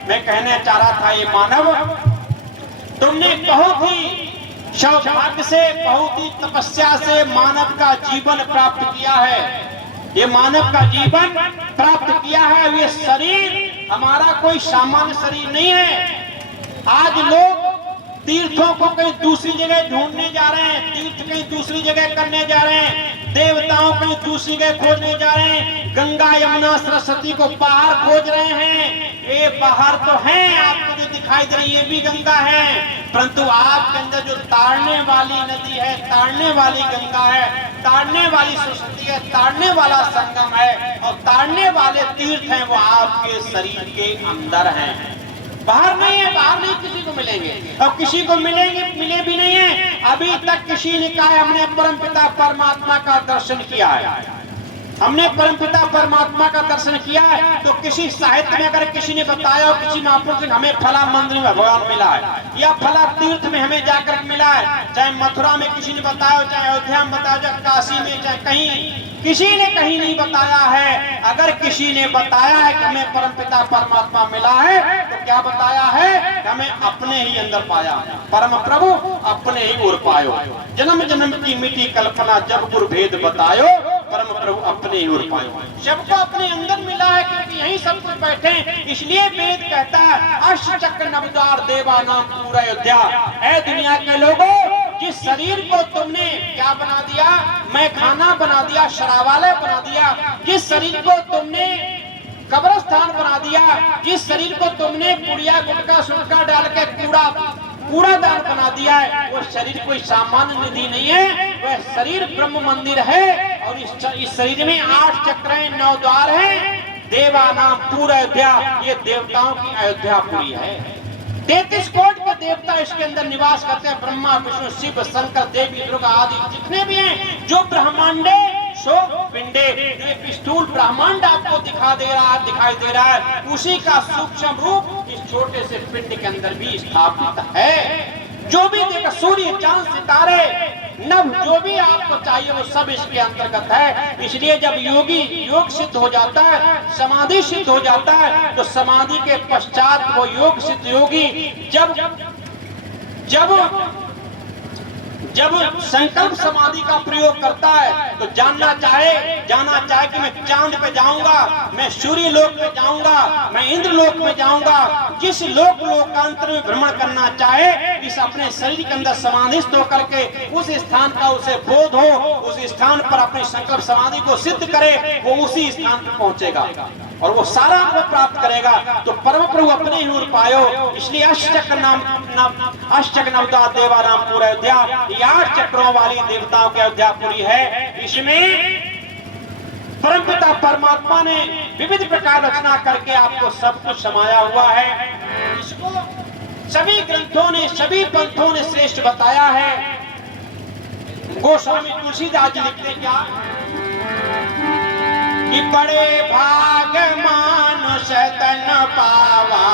मैं कहना चाह रहा था, ये मानव, तुमने बहुत ही सौभाग्य से, बहुत ही तपस्या से मानव का जीवन प्राप्त किया है। ये मानव का जीवन प्राप्त किया है। ये शरीर हमारा कोई सामान्य शरीर नहीं है। आज लोग तीर्थों को कहीं दूसरी जगह ढूंढने जा रहे हैं, तीर्थ कहीं दूसरी जगह करने जा रहे हैं, देवताओं कहीं दूसरी जगह खोजने जा रहे हैं, गंगा यमुना सरस्वती को बाहर खोज रहे हैं। ये बाहर तो हैं, आपको जो दिखाई दे रही है ये भी गंगा है, परंतु आपके अंदर जो ताड़ने वाली नदी है, ताड़ने वाली गंगा है, ताड़ने वाली सरस्वती है, ताड़ने वाला संगम है और ताड़ने वाले तीर्थ हैं, वो आपके शरीर के अंदर हैं, बाहर नहीं है। बाहर नहीं किसी को मिलेंगे और किसी को मिलेंगे, मिले भी नहीं है। अभी तक किसी ने कहा हमने परमपिता परमात्मा का दर्शन किया है, हमने परमपिता परमात्मा का दर्शन किया है, तो किसी साहित्य में अगर किसी ने बताया हो, किसी महापुरुष ने हमें फला मंदिर में भगवान मिला है या फला तीर्थ में हमें जाकर मिला है, चाहे मथुरा में किसी ने बताया, चाहे अयोध्या में बताया, चाहे काशी में, चाहे कहीं, किसी ने कहीं नहीं बताया है। अगर किसी ने बताया है कि हमें परमपिता परमात्मा मिला है, तो क्या बताया है? हमें अपने ही अंदर पाया, परम प्रभु अपने ही ओर पायो, जन्म जन्म की मिट्टी कल्पना जब गुरु भेद बतायो, परम प्रभु अपने ही ओर पायो। सबको अपने अंदर मिला है, क्योंकि यही सब कुछ बैठे, इसलिए वेद कहता है अष्टचक्र नवद्वार देवा नाम पूरा अयोध्या। ऐ दुनिया के लोगों, जिस शरीर को तुमने क्या बना दिया, मैं खाना बना दिया, शराबालय बना दिया, जिस शरीर को तुमने कब्रस्तान बना दिया, जिस शरीर को तुमने पुड़िया गुटका सुटका डाल के कूड़ादान बना दिया है, वो शरीर कोई सामान्य निधि नहीं है, वह शरीर ब्रह्म मंदिर है। और इस शरीर में 8 चक्र हैं, 9 द्वार हैं, देवा नाम पूरा अयोध्या, ये देवताओं की अयोध्या पूरी है। 33 कोटि के देवता इसके अंदर निवास करते हैं, ब्रह्मा विष्णु शिव शंकर देवी दुर्गा आदि जितने भी हैं, जो ब्रह्मांडे सो पिंडे, ये स्थूल ब्रह्मांड आपको दिखाई दे रहा है, उसी का सूक्ष्म रूप इस छोटे से पिंड के अंदर भी स्थापित है। जो भी देखा, सूर्य चांद सितारे नभ, जो भी आपको चाहिए वो सब इसके अंतर्गत है। इसलिए जब योगी योग सिद्ध हो जाता है, समाधि सिद्ध हो जाता है, तो समाधि के पश्चात वो योग सिद्ध योगी जब संकल्प समाधि का प्रयोग करता है, तो जाना चाहे कि मैं चांद पे जाऊंगा, मैं सूर्य लोक में जाऊंगा, मैं इंद्र लोक में जाऊंगा, जिस लोकांतर में भ्रमण करना चाहे, इस अपने शरीर के अंदर समाधिस्थ होकर के उस स्थान का उसे बोध हो, उस स्थान पर अपने संकल्प समाधि को सिद्ध करे, वो उसी स्थान पर पहुंचेगा और वो सारा को प्राप्त करेगा। तो परम प्रभु अपने ही ओर पायो। इसलिए अष्टचक्र नवद्वार देवा नाम पूरा अयोध्या, 8 चक्रों वाली देवताओं की अयोध्या पूरी है। इसमें परमपिता परमात्मा ने विविध प्रकार रचना करके आपको सब कुछ समाया हुआ है। इसको सभी ग्रंथों ने, सभी पंथों ने श्रेष्ठ बताया है। गोस्वामी तुलसीदास जी लिखते क्या कि बड़े भाग मानुष तन पावा,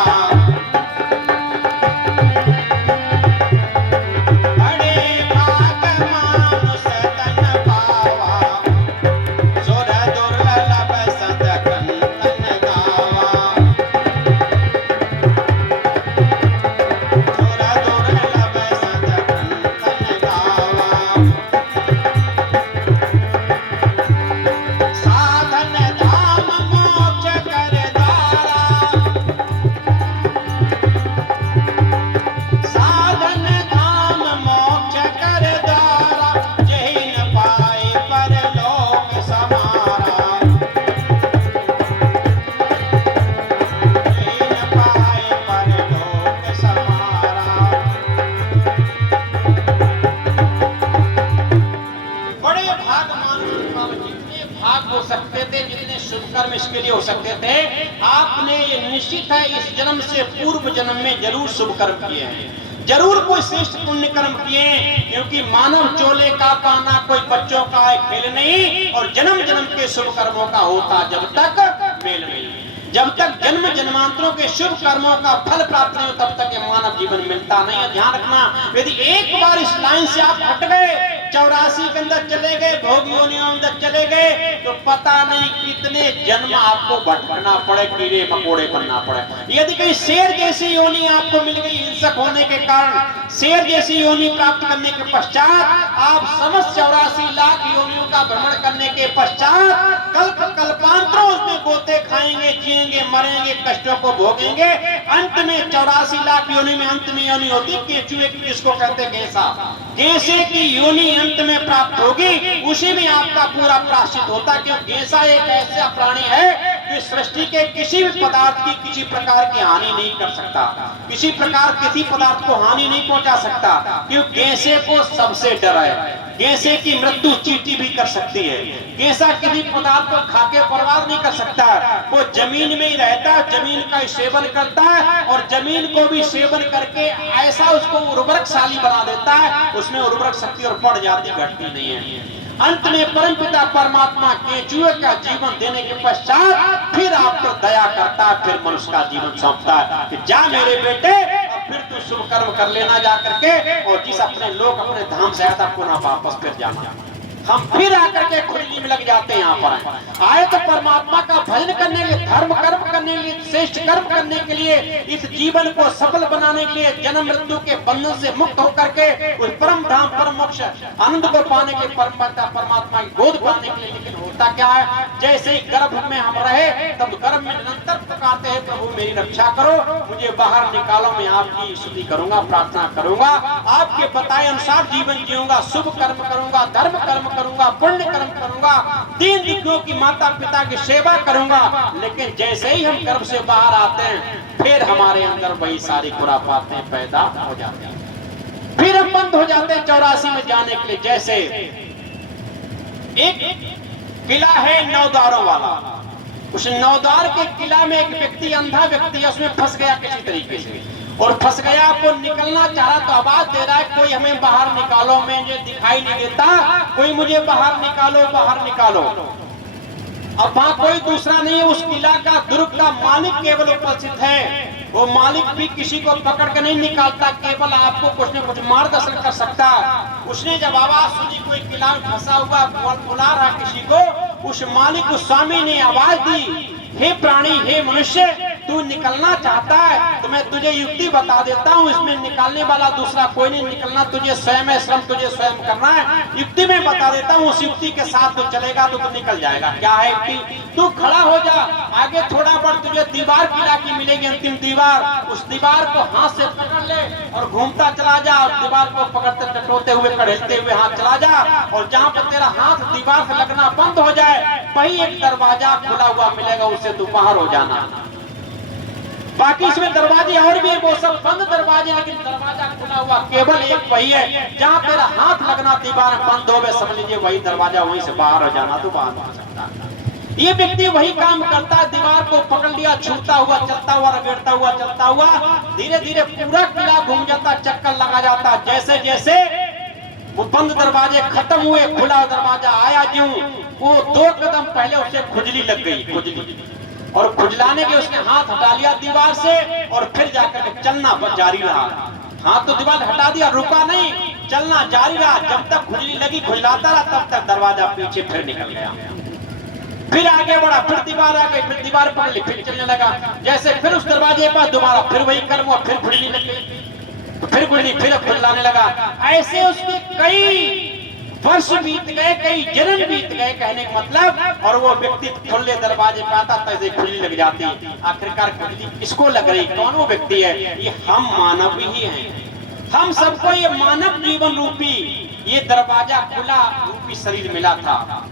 बड़े भाग मानुष तन पावा, सुर दुर्लभ सत कंतन गावा, सुर दुर्लभ सत कंतन गावा, साधन धाम मोक्ष कर द्वारा, साधन धाम मोक्ष कर द्वारा, जहि न पाए परलोक समारा, जहि न पाए परलोक समारा। बड़े भाग मानुष, जितने भाग हो सकते थे, जितने शुभ कर्म इसके लिए हो सकते थे, आपने ये निश्चित है इस जन्म से पूर्व जन्म में जरूर शुभ कर्म किए हैं, जरूर कोई श्रेष्ठ पुण्य कर्म किए हैं, क्योंकि मानव चोले का पाना कोई बच्चों का एक खेल नहीं, और जन्म जन्म के शुभ कर्मों का होता जब तक मेल नहीं, जब तक जन्म जन्मांतरों के शुभ कर्मों का फल प्राप्त नहीं हो, तब तक ये मानव जीवन मिलता नहीं है। ध्यान रखना, यदि एक बार इस लाइन से आप हट गए 84 के अंदर चले गए, भोग योनियों अंदर चले गए, तो पता नहीं कितने जन्म आपको भटकना पड़े, कीड़े मकोड़े बनना पड़े। यदि कहीं शेर जैसी योनि आपको मिल गई, हिंसक होने के कारण शेर जैसी योनि प्राप्त करने के पश्चात आप समस्त 84 लाख योनियों का भ्रमण करने के पश्चात कल्पांतरों उसमें गोते खाएंगे, जिएंगे, मरेंगे, कष्टों को भोगेंगे। अंत में 84 लाख योनि में अंत में योनि होती केचुए की, जिसको कहते हैं गेसा। गेसे की योनि अंत में प्राप्त होगी, उसी में आपका पूरा प्रायश्चित होता है। क्योंकि गेसा एक ऐसा प्राणी है कि सृष्टि के किसी भी पदार्थ की किसी प्रकार की हानि नहीं कर सकता, किसी प्रकार किसी पदार्थ को हानि नहीं पहुंचा सकता। क्योंकि गेसे को सबसे डर है। गेसे की मृत्यु चींटी भी कर सकती है। गेसा किसी पदार्थ को खाके बर्बाद नहीं कर सकता। वो जमीन में ही रहता है, जमीन का ही सेवन करता है और जमीन को भी सेवन करके ऐसा उसको उर्वरकशाली बना देता है, उसमें उर्वरक शक्ति और बढ़ जाती, घटती नहीं है। अंत में परमपिता परमात्मा केचुए का जीवन देने के पश्चात फिर आपको दया करता है, फिर मनुष्य का जीवन सौंपता है कि जा मेरे बेटे, फिर तू शुभ कर्म कर लेना जा करके, और जिस अपने लोग अपने धाम से आया था पुनः वापस फिर जाना। हम फिर आकर के खुजली में लग जाते हैं। यहाँ पर आए तो परमात्मा का भजन करने के लिए, धर्म कर्म करने के लिए, श्रेष्ठ कर्म करने के लिए, इस जीवन को सफल बनाने के लिए, जन्म मृत्यु के बंधन से मुक्त होकर के उस परम धाम परम मोक्ष आनंद को पाने के, परमात्मा की गोद पाने के लिए। लेकिन होता क्या है, जैसे ही गर्भ में हम रहे तब गर्भ में निरंतर पुकारते हैं, प्रभु मेरी रक्षा करो, मुझे बाहर निकालो, मैं आपकी स्तुति करूंगा, प्रार्थना करूंगा, आपके बताए अनुसार जीवन जीऊंगा, शुभ कर्म करूंगा, धर्म कर्म करूंगा, पुण्य कर्म करूंगा, दीन दुखियों की माता पिता की सेवा करूंगा। लेकिन जैसे ही हम गर्भ से बाहर आते हैं, फिर हमारे अंदर वही सारी खुरापातें पैदा हो जाती हैं, फिर हम बंद हो जाते हैं 84 में जाने के लिए। जैसे एक किला है 9 द्वारों वाला, उस 9 द्वार के किला में एक व्यक्ति, अंधा व्यक्ति है, उसमें फंस गया किसी तरीके से, और फंस गया, वो निकलना चाह रहा तो आवाज दे रहा है, कोई हमें बाहर निकालो, मुझे दिखाई नहीं देता, कोई मुझे बाहर निकालो, बाहर निकालो। अब वहां कोई दूसरा नहीं है, उस किला का दुर्ग का मालिक केवल उपस्थित है। वो मालिक भी किसी को पकड़ के नहीं निकालता, केवल आपको कुछ न कुछ मार्गदर्शन कर सकता है। उसने जब आवाज सुनी कोई किला में फंसा हुआ बुला रहा किसी को, उस मालिक, उस स्वामी ने आवाज दी, हे प्राणी, हे मनुष्य, तू निकलना चाहता है तो मैं तुझे युक्ति बता देता हूँ, इसमें निकालने वाला दूसरा कोई नहीं, निकलना तुझे स्वयं है, श्रम तुझे स्वयं करना है। युक्ति में बता देता हूँ, उस युक्ति के साथ तो चलेगा तो निकल जाएगा। क्या है युक्ति? तू खड़ा हो जा, आगे थोड़ा बढ़, तुझे दीवार किला की मिलेगी, अंतिम दीवार, उस दीवार को हाथ से पकड़ ले और घूमता चला जा, और दीवार को पकड़ते टटोते हुए, कड़ेलते हुए हाथ चला जा, और जहाँ पर तेरा हाथ दीवार से लगना बंद हो जाए, वही एक दरवाजा खुला हुआ मिलेगा, उससे तू बाहर हो जाना। बाकी इसमें दरवाजे और भी है, वो सब बंद दरवाजे, लेकिन दरवाजा खुला हुआ केवल एक वही है, जहाँ तेरा हाथ लगना दीवार बंद हो गए, समझ लीजिए वही दरवाजा, वहीं से बाहर हो जाना, तो बाहर हो सकता है। ये व्यक्ति वही काम करता है, दीवार को पकड़ लिया, छूता हुआ, चलता हुआ, रगड़ता हुआ, चलता हुआ, धीरे धीरे पूरा किला घूम जाता, चक्कर लगा जाता। जैसे जैसे वो बंद दरवाजे खत्म हुए, खुला दरवाजा आया, ज्यों वो 2 कदम पहले उसे खुजली लग गई, खुजली, और खुजलाने के उसने हाथ हटा लिया दीवार से, और फिर जाकर के चलना जारी रहा। हाथ तो दीवार हटा दिया, रुका नहीं, चलना जारी रहा, जब तक खुजली लगी, खुजलाता रहा, तब तक दरवाजा पीछे फिर निकल गया। फिर आगे बढ़ा, फिर दीवार आ गई, फिर दीवार पकड़ ली, फिर चलने लगा। जैसे फिर उस दरवाजे पर दोबारा फिर वही कर्म हुआ, फिर खुजली लग गई, तो फिर खुजली, फिर खुजलाने लगा। ऐसे उसके कई वर्ष बीत गए, कई जन्म बीत गए, कहने का मतलब, और वो व्यक्ति खुले दरवाजे पे आता, तैसे खुजली लग जाती। आखिरकार खुजली किसको लग रही, कौन वो व्यक्ति है? ये हम मानव ही हैं। हम सबको ये मानव जीवन रूपी ये दरवाजा खुला रूपी शरीर मिला था।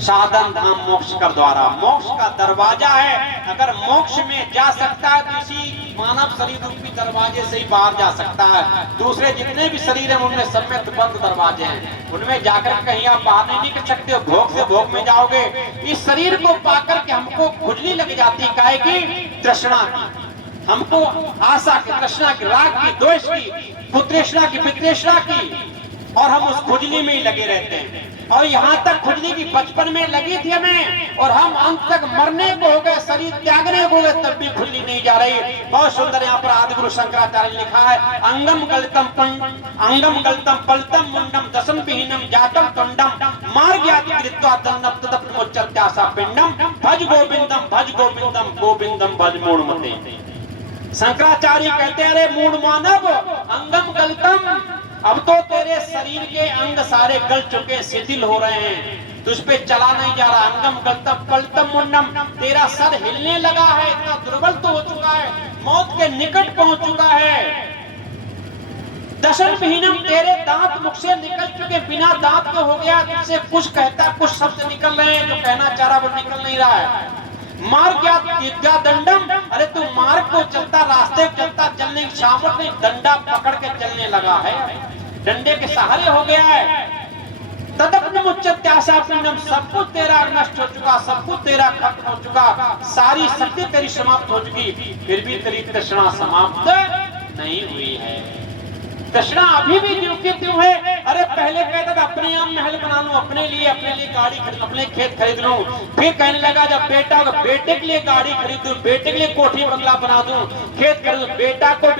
साधन धाम मोक्ष का द्वारा, मोक्ष का दरवाजा है। अगर मोक्ष में जा सकता है तो इसी मानव शरीर रूपी दरवाजे से ही बाहर जा सकता है। दूसरे जितने भी शरीर हैं उनमें सब में बंद दरवाजे हैं, उनमें जाकर कहीं आप बाहर नहीं निकल सकते हो, भोग से भोग में जाओगे। इस शरीर को पाकर के हमको खुजली लग जाती, काहे की? तृष्णा की, हमको आशा की, तृष्णा की, राग की, द्वेष की, पुत्रेष्णा की, पितृष्णा की, और हम उस खुजली में ही लगे रहते हैं। और यहाँ तक खुजली की बचपन में लगी थी हमें, और हम अंत तक मरने को हो गए, शरीर त्यागने को हो गए, तब भी खुजली नहीं जा रही। बहुत सुंदर यहाँ पर आदिगुरु शंकराचार्य ने लिखा है, अंगम गलतम पलतम मुंडम दशम विहीनम जातम तुंडम मार्ग्याति कृत्वा दन्नम तदप्नोच्चत्यासा पिंडम भज गोविंदम गोविंदम भज मूढ़मते। शंकराचार्य कहते हैं, अरे मूढ़ मानव, अंगम गलतम, अब तो तेरे शरीर के अंग सारे गल चुके, शिथिल हो रहे हैं, तुझ पे चला नहीं जा रहा। अंगम गलतम पलतम मुंडम, तेरा सर हिलने लगा है, इतना दुर्बल तो हो चुका है, मौत के निकट पहुंच चुका है। दशन विहीनम, तेरे दांत मुख से निकल चुके, बिना दांत के हो गया, तुझसे कुछ कहता कुछ शब्द निकल रहे हैं, जो कहना चाह रहा वो निकल नहीं रहा है। मार्ग दंडम, अरे तू मार्ग को चलता, रास्ते चलता, चलने की सामर्थ नहीं, डंडा पकड़ के चलने लगा है, डंडे के सहारे हो गया है। तदप्नोच्चत्यासा पिंडम, सब कुछ तेरा नष्ट हो चुका, सब कुछ तेरा खत्म हो चुका, सारी शक्ति तेरी समाप्त हो चुकी, फिर भी तेरी तृष्णा समाप्त नहीं हुई है। तृष्णा अभी भी ज्यों की त्यों है। अरे पहले कहता था अपने यहाँ महल बना लूं, अपने लिए गाड़ी खरीद, अपने खेत खरीद लूं, फिर कहने लगा जब बेटा होगा बेटे के लिए गाड़ी खरीद दूं, बेटे के लिए कोठी बंगला बना दूं, खेत खरीद दूं, बेटा को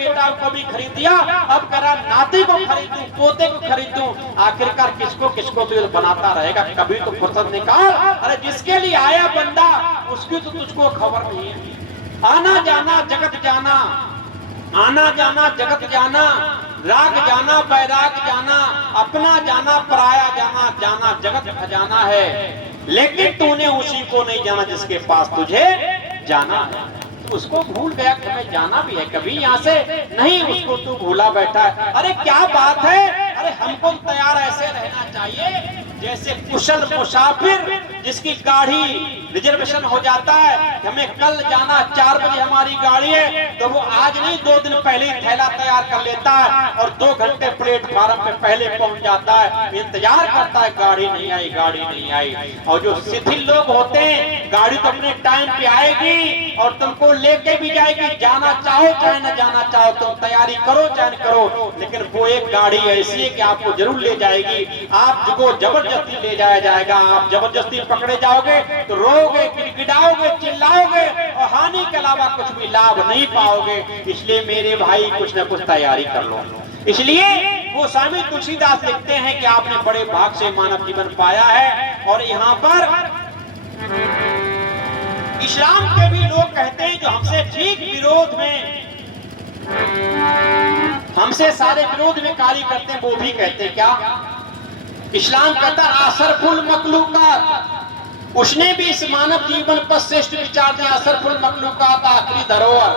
भी खरीद दिया, अब कह रहा नाती को खरीद दूं, पोते को खरीद दूं। आखिरकार किसको तो बनाता रहेगा, कभी तो फुर्सत निकाल। अरे जिसके लिए आया बंदा, उसकी तो तुझको खबर नहीं है। आना जाना जगत जाना, आना जाना जगत जाना, राग जाना बैराग जाना, अपना जाना पराया जाना, जाना जगत खजाना है, लेकिन तूने उसी को नहीं जाना जिसके पास तुझे जाना है। तो उसको भूल गया कि हमें जाना भी है कभी यहाँ से, नहीं उसको तू भूला बैठा है। अरे क्या बात है, अरे हमको तैयार ऐसे रहना चाहिए जैसे कुशल मुसाफिर जिसकी गाड़ी रिजर्वेशन हो जाता है, हमें कल जाना 4 बजे हमारी गाड़ी है, तो वो आज नहीं 2 दिन पहले ही थैला तैयार कर लेता है और 2 घंटे प्लेटफार्म पे पहले पहुंच जाता है, इंतजार करता है गाड़ी नहीं आई। और जो शिथिल लोग होते हैं, गाड़ी तो अपने टाइम पे आएगी और तुमको लेके भी जाएगी, जाना चाहो चाहे न जाना चाहो, तुम तैयारी करो चाहे न करो, लेकिन वो एक गाड़ी ऐसी है कि आपको जरूर ले जाएगी। आपको जबरदस्ती ले जाया जाएगा, आप जबरदस्ती पकड़े जाओगे तो रोगे, गिड़गिड़ाओगे, चिल्लाओगे और हानि के अलावा कुछ भी लाभ नहीं पाओगे। इसलिए मेरे भाई कुछ न कुछ तैयारी कर लो। इसलिए वो स्वामी तुलसीदास लिखते हैं कि आपने बड़े भाग से मानव जीवन पाया है। और यहाँ पर इस्लाम के भी लोग कहते हैं जो हमसे ठीक विरोध में, हमसे सारे विरोध में कार्य करते हैं, वो भी कहते हैं क्या, इस्लाम कहता असरफुल मखलूकात, उसने भी इस मानव जीवन पर श्रेष्ठ विचार दिया। असरफुल मखलूकात आखिरी धरोहर,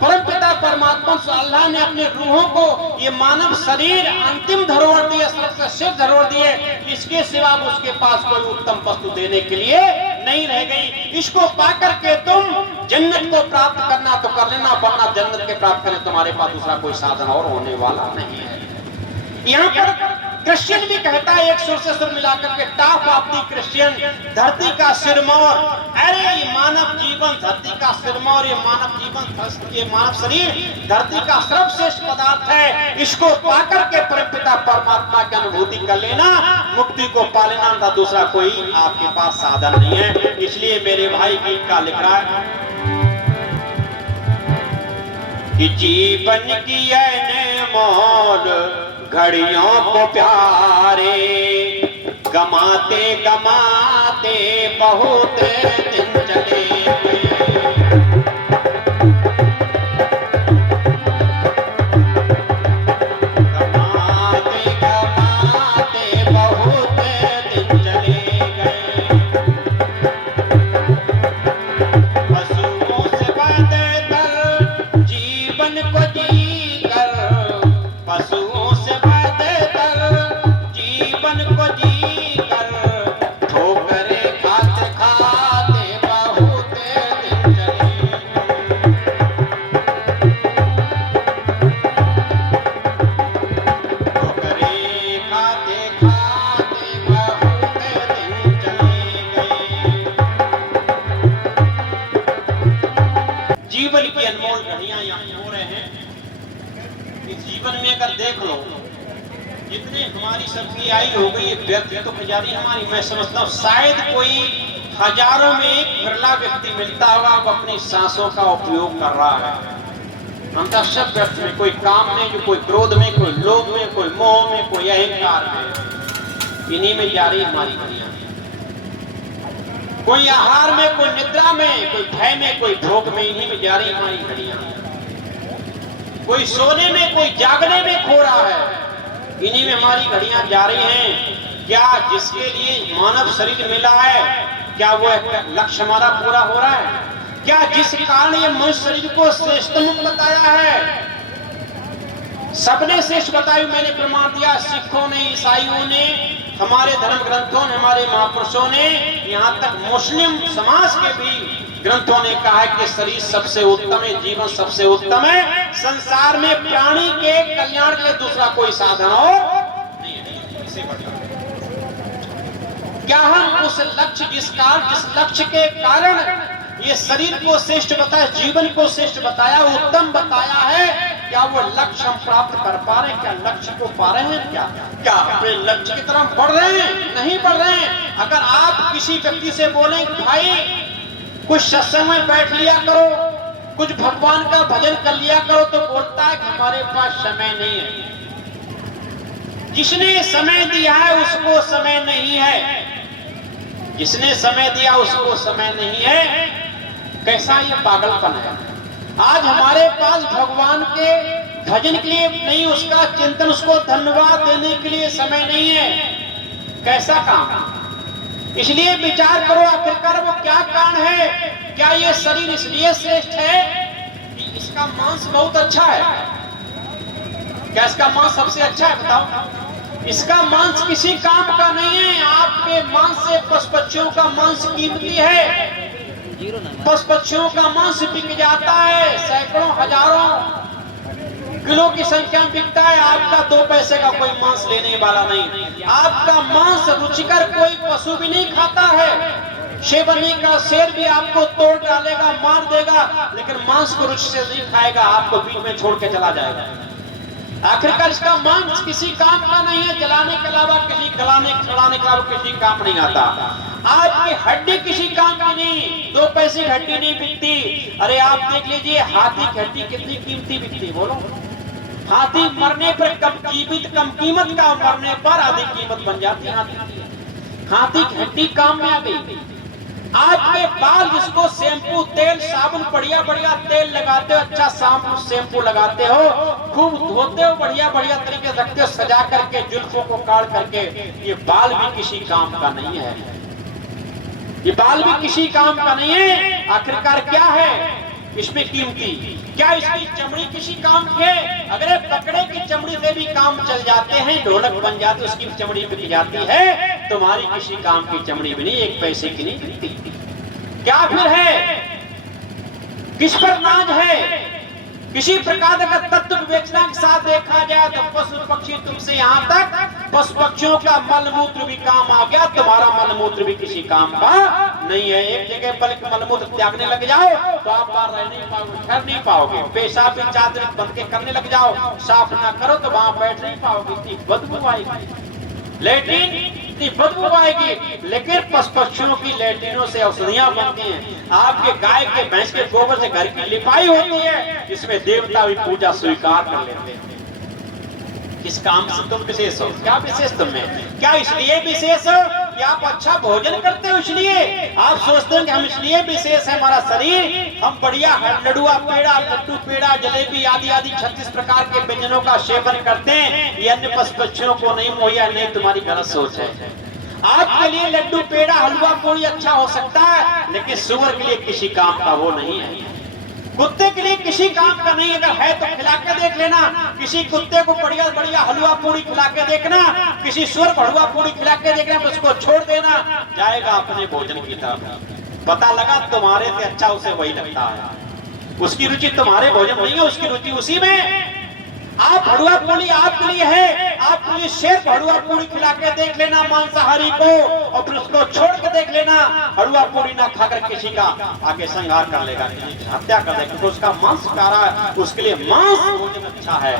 परमपिता परमात्मा अल्लाह ने अपने रूहों को ये मानव शरीर अंतिम धरोहर दिए, सबसे श्रेष्ठ धरोहर दिए। इसके सिवा उसके पास कोई उत्तम वस्तु देने के लिए नहीं रह गई। इसको पाकर के तुम जन्नत को प्राप्त करना तो कर लेना, वरना जन्नत के प्राप्त करने तुम्हारे पास दूसरा कोई साधन और होने वाला नहीं है। यहाँ पर क्रिश्चियन भी कहता है, एक सुर से सुर मिलाकर के, टॉप ऑफ दी क्रिश्चियन, धरती का सिरमौर। अरे ये मानव जीवन धरती का सिरमौर, ये मानव जीवन, ये मानव शरीर धरती का सर्वश्रेष्ठ पदार्थ है। इसको पाकर के परमपिता परमात्मा की अनुभूति कर लेना, मुक्ति को पा लेना, का दूसरा कोई आपके पास साधन नहीं है। इसलिए मेरे भाई गीत का लिख रहा है कि जीवन की अनमोल घड़ियों को प्यारे, गमाते गमाते बहुत दिन चले गए। गमाते गमाते बहुत दिन चले गए। पशुओं से बदतर जीवन को जीकर, पशुओं से को जी कर, ठोकरे खाते खाते बहुत दिन चले। ठोकरे खाते खाते बहुत दिन चले गए। जीवन की अनमोल घड़ियां यहाँ हो रहे हैं। इस जीवन में अगर देख लो, जितने हमारी सबकी आयु हो गई व्यक्ति तो जारी हमारी, मैं समझता हूँ शायद कोई हजारों में एक बिरला व्यक्ति मिलता होगा वो अपनी सांसों का उपयोग कर रहा है। हम तो सब व्यक्ति में कोई काम में, जो कोई क्रोध में, कोई लोभ में, कोई मोह में, कोई अहंकार में, इन्हीं में जा रही हमारी घड़ियां। कोई आहार में, कोई निद्रा में, कोई भय में, कोई भोग में, इन्हीं में जा रही हमारी घड़ियां। कोई सोने में, कोई जागने में खो रहा है, इन्हीं में हमारी घड़ियां जा रही हैं। क्या जिसके लिए मानव शरीर मिला है, क्या वो लक्ष्य हमारा पूरा हो रहा है? क्या जिस कारण ये मनुष्य शरीर को श्रेष्ठतम बताया है, सबने श्रेष्ठ बताया, मैंने प्रमाण दिया, सिखों ने, ईसाइयों ने, हमारे धर्म ग्रंथों ने, हमारे महापुरुषों ने, यहाँ तक मुस्लिम समाज के भी ग्रंथों ने कहा है कि शरीर सबसे उत्तम है, जीवन सबसे उत्तम है, संसार में प्राणी के कल्याण के दूसरा कोई साधन हो नहीं है, इसे बढ़िया। क्या हम उस लक्ष्य जिस लक्ष्य के कारण ये शरीर को श्रेष्ठ बताया, जीवन को श्रेष्ठ बताया, उत्तम बताया है, क्या वो लक्ष्य हम प्राप्त कर पा रहे हैं? क्या लक्ष्य को पा रहे हैं? क्या अपने लक्ष्य की तरफ बढ़ रहे हैं? नहीं बढ़ रहे हैं। अगर आप किसी व्यक्ति से बोलें भाई कुछ सत्संग में बैठ लिया करो, कुछ भगवान का भजन कर लिया करो, तो बोलता है कि हमारे पास समय नहीं है। जिसने समय दिया है उसको समय नहीं है, जिसने समय दिया उसको समय नहीं है। कैसा ये पागलपन है। आज हमारे पास भगवान के भजन के लिए नहीं, उसका चिंतन, उसको धन्यवाद देने के लिए समय नहीं है। कैसा काम? इसलिए विचार करो आखिरकार वो क्या कारण है। क्या ये शरीर इसलिए श्रेष्ठ है कि इसका मांस बहुत अच्छा है? क्या इसका मांस सबसे अच्छा है? बताओ। इसका मांस किसी काम का नहीं है। आपके मांस से पशु पक्षियों का मांस कीमती है। पशु पक्षियों का मांस बिक जाता है, सैकड़ों हजारों किलो की संख्या में बिकता है। आपका 2 पैसे का कोई मांस लेने वाला नहीं। आपका मांस रुचिकर कोई पशु भी नहीं खाता है। शेरनी का शेर भी आपको तोड़ डालेगा, मार देगा, लेकिन मांस को रुचि से नहीं खाएगा, आपको बीच में छोड़ के चला जाएगा। आखिरकार इसका मांस किसी काम का नहीं है, जलाने के अलावा किसी खड़ाने के अलावा किसी काम नहीं आता। आपकी हड्डी किसी काम की नहीं, 2 पैसे की हड्डी नहीं बिकती। अरे आप देख लीजिए हाथी की हड्डी कितनी कीमती बिकती, बोलो। हाथी मरने पर कम कीमत का, मरने पर अधिक कीमत बन जाती है हाथी की हड्डी काम में आ गई। आपके बाल जिसको शैम्पू, तेल, साबुन, बढ़िया तेल लगाते हो, अच्छा शैम्पू लगाते हो, खूब धोते हो, बढ़िया तरीके से रखते हो, सजा करके, जुल्फों को काट करके, ये बाल भी किसी काम का नहीं है। ये बाल भी किसी काम का नहीं है। आखिरकार क्या है इसमें कीमती? क्या इसकी चमड़ी किसी काम के? अगर पकड़े की चमड़ी से भी काम चल जाते हैं, ढोलक बन जाते, उसकी चमड़ी बिक जाती है। तुम्हारी किसी काम की चमड़ी भी नहीं, 1 पैसे की नहीं बिकती। क्या फिर है? किस पर नाज है? किसी प्रकार का तत्व विवेचना के साथ देखा जाए तो पशु पक्षी तुमसे यहाँ तक पशु पक्षियों का मल मूत्र भी काम आ गया, तुम्हारा मल मूत्र भी किसी काम का नहीं है। एक जगह बल्कि मल मूत्र त्यागने लग जाओ तो आप बाहर रह नहीं पाओगे, ठहर नहीं पाओगे। पेशाब भी चादर बंद के करने लग जाओ, साफ ना करो तो वहां बैठ नहीं पाओगे, इतनी बदबू आएगी। लेकिन इतनी बदबू आएगी। लेकिन पशु पक्षियों की लेटरिनों से औषधियां बनती हैं। आपके गाय के भैंस के गोबर से घर की लिपाई होती है, जिसमें देवता भी पूजा स्वीकार कर लेते हैं। किस काम से तुम विशेष हो? क्या विशेष तुम में? क्या इसलिए विशेष हो कि आप अच्छा भोजन करते हो? इसलिए आप सोचते हो कि हम इसलिए विशेष है, हमारा शरीर, हम बढ़िया लडुआ पेड़ा, लड्डू पेड़ा, जलेबी आदि 36 प्रकार के व्यंजनों का सेवन करते हैं। ये अन्य पशु पक्षियों को नहीं मुहैया, नहीं, तुम्हारी गलत सोच है। आपके लिए लड्डू पेड़ा हलवा पूरी अच्छा हो सकता है, लेकिन सुअर के लिए किसी काम का वो नहीं है। कुत्ते के लिए किसी काम का नहीं, अगर है तो खिला के देख लेना। किसी कुत्ते को बढ़िया हलवा पूरी खिला के देखना, किसी सुअर को हलवा पूरी खिला के देखना, उसको छोड़ देना, जाएगा अपने भोजन की तरफ। पता लगा तुम्हारे से अच्छा उसे वही लगता है। उसकी रुचि तुम्हारे भोजन नहीं है, उसकी रुचि उसी में। आप हलवा पूरी आपके लिए है, आप मुझे शेर हलवा पूरी खिला के देख लेना मांसाहारी को, और फिर उसको छोड़ के देख लेना, हलवा पूरी ना खाकर किसी का आगे संहार कर लेगा, हत्या कर देगा, क्योंकि उसका मांस प्यारा है, उसके लिए मांस भोजन अच्छा है।